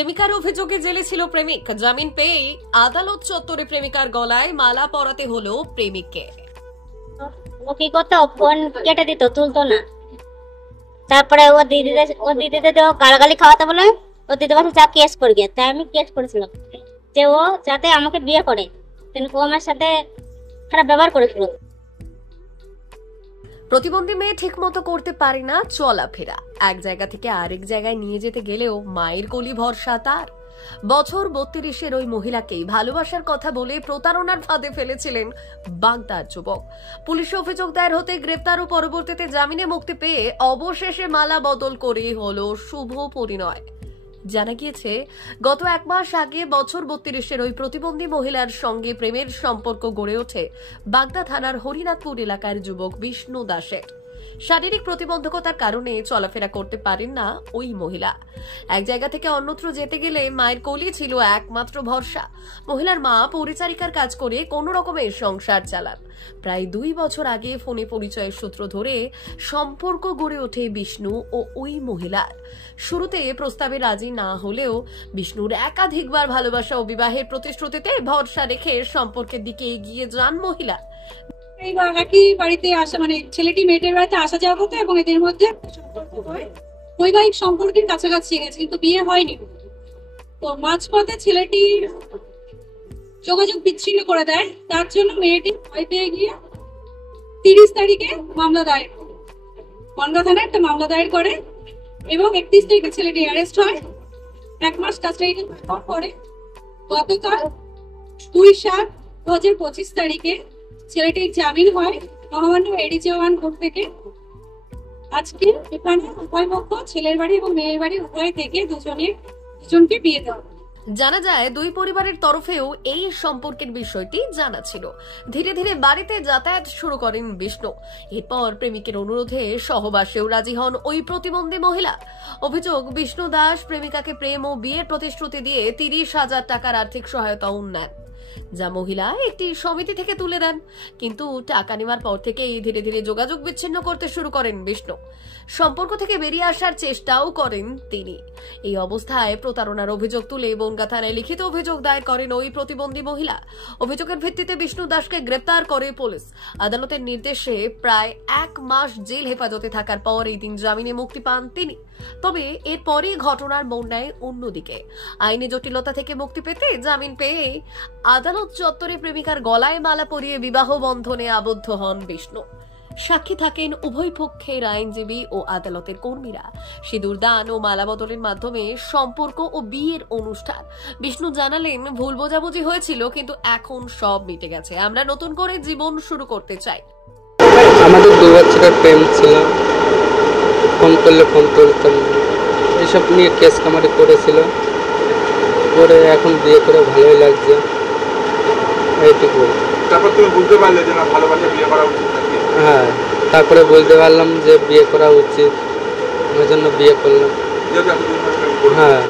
প্রেমিকার অভিযোগে জেলে ছিল প্রেমিক, জামিন পেয়ে আদালত চত্বরে প্রেমিকার গলায় মালা পরাতে হলো প্রেমিককে। ও কি করতো, ফোন কেটে দিত, তুলতো না। তারপরে ও দিদিদের গালাগালি খাওয়াতে বলে ও দিদি বলছে যা কেস করবে। তাই আমি কেস করেছিলাম যে ও যাতে আমাকে বিয়ে করে, কিন্তু ও আমার সাথে খারাপ ব্যবহার করেছিল। প্রতিবন্ধী মেয়ে ঠিক মতো করতে পারে না চলাফেরা, এক জায়গা থেকে আরেক জায়গায় নিয়ে যেতে গেলেও মায়ের কোলে ভরসা তার। বছর 32-এর ওই মহিলাকেই ভালোবাসার কথা বলে প্রতারণার ফাঁদে ফেলেছিলেন বাগদার যুবক। পুলিশে অভিযোগ দায়ের হতে গ্রেপ্তার ও পরবর্তীতে জামিনে মুক্তি পেয়ে অবশেষে মালা বদল করে হলো শুভ পরিণয়। জানা গিয়েছে, গত 1 মাস আগে বছর 32-এর ওই প্রতিবন্ধী মহিলার সঙ্গে প্রেমের সম্পর্ক গড়ে ওঠে বাগদা থানার হরিনাথপুর এলাকার যুবক বিষ্ণু দাসের। শারীরিক প্রতিবন্ধকতার কারণে চলাফেরা করতে পারেন না ওই মহিলা। এক জায়গা থেকে অন্যত্র যেতে গেলে মায়ের কোলে ছিল একমাত্র ভরসা। মহিলার মা পরিচারিকার কাজ করে কোন রকমের সংসার চালান। প্রায় 2 বছর আগে ফোনে পরিচয়ের সূত্র ধরে সম্পর্ক গড়ে ওঠে বিষ্ণু ও ওই মহিলার। শুরুতে প্রস্তাবে রাজি না হলেও বিষ্ণুর একাধিকবার ভালোবাসা ও বিবাহের প্রতিশ্রুতিতে ভরসা রেখে সম্পর্কের দিকে এগিয়ে যান মহিলা। এইবার একই বাড়িতে আসা, মানে ছেলেটি মেয়েদের বাড়িতে আসা যাওয়া করতো এবং এদের মধ্যে সম্পর্ক হয়, বৈবাহিক সম্পর্কের কাছাকাছি গেছে, কিন্তু বিয়ে হয়নি। তো মাঝপথে ছেলেটি যোগাযোগ বিচ্ছিন্ন করে দেয়। তার জন্য মেয়েটি ভয় পেয়ে গিয়ে 30 তারিখে মামলা দায়ের করে, বনগাঁ থানায় একটা মামলা দায়ের করে এবং 31 তারিখে ছেলেটি অ্যারেস্ট হয়। 1 মাস কাস্টাডি পরে গতকাল 2/7/2025 তারিখে ছেলেটির জামিন হয় মহামান্য এডিজে 1 কোর্ট থেকে। আজকে এখানে উভয় পক্ষ, ছেলের বাড়ি এবং মেয়ের বাড়ি উভয় থেকে দুজনকে বিয়ে দেওয়া। জানা যায়, দুই পরিবারের তরফেও এই সম্পর্কের বিষয়টি জানা ছিল। ধীরে ধীরে বাড়িতে যাতায়াত শুরু করেন বিষ্ণু। এরপর প্রেমিকের অনুরোধে সহবাসেও রাজি হন ওই প্রতিবন্ধী মহিলা। অভিযোগ, বিষ্ণু দাস প্রেমিকাকে প্রেম ও বিয়ের প্রতিশ্রুতি দিয়ে 30,000 টাকার আর্থিক সহায়তাও নেন, যা মহিলা একটি সমিতি থেকে তুলে দেন। কিন্তু টাকা নেওয়ার পর থেকেই ধীরে ধীরে যোগাযোগ বিচ্ছিন্ন করতে শুরু করেন বিষ্ণু। সম্পর্ক থেকে বেরিয়ে আসার চেষ্টাও করেন তিনি। এই অবস্থায় প্রতারণার অভিযোগ তুলে বনগাঁ থানায় লিখিত অভিযোগ দায়ের করেন ওই প্রতিবন্ধী মহিলা। অভিযোগের ভিত্তিতে বিষ্ণু দাসকে গ্রেপ্তার করে পুলিশ। আদালতের নির্দেশে প্রায় 1 মাস জেল হেফাজতে থাকার পর এই দিন জামিনে মুক্তি পান তিনি। তবে এরপরই ঘটনার মোড় নেয় অন্যদিকে। আইনি জটিলতা থেকে মুক্তি পেতে জামিন পেয়ে আদালত চত্বরে প্রেমিকার গলায় মালা পরিয়ে বিবাহ বন্ধনে আবদ্ধ হন বিষ্ণু। সাক্ষী থাকেন উভয় পক্ষের আইনজীবী ও আদালতের কর্মীরা। সিঁদুর দান ও মালা বদলের মাধ্যমে সম্পর্ক ও বিয়ের অনুষ্ঠান। বিষ্ণু জানালেন, ভুল বোঝাবুঝি হয়েছিল, কিন্তু এখন সব মিটে গেছে। আমরা নতুন করে জীবন শুরু করতে চাই। আমাদের 2 বছরের প্রেম ছিল, ফোন করলে ফোন তুলতাম, এসব নিয়ে কেস কামারি করেছিল। পরে এখন বিয়ে করে ভালোই লাগছে, এইটুকু। তারপর তুমি বুঝতে পারলে যে না, ভালোবাসা বিয়ে করা উচিত নাকি? হ্যাঁ, তারপরে বুঝতে পারলাম যে বিয়ে করা উচিত, ওই জন্য বিয়ে করলাম। হ্যাঁ।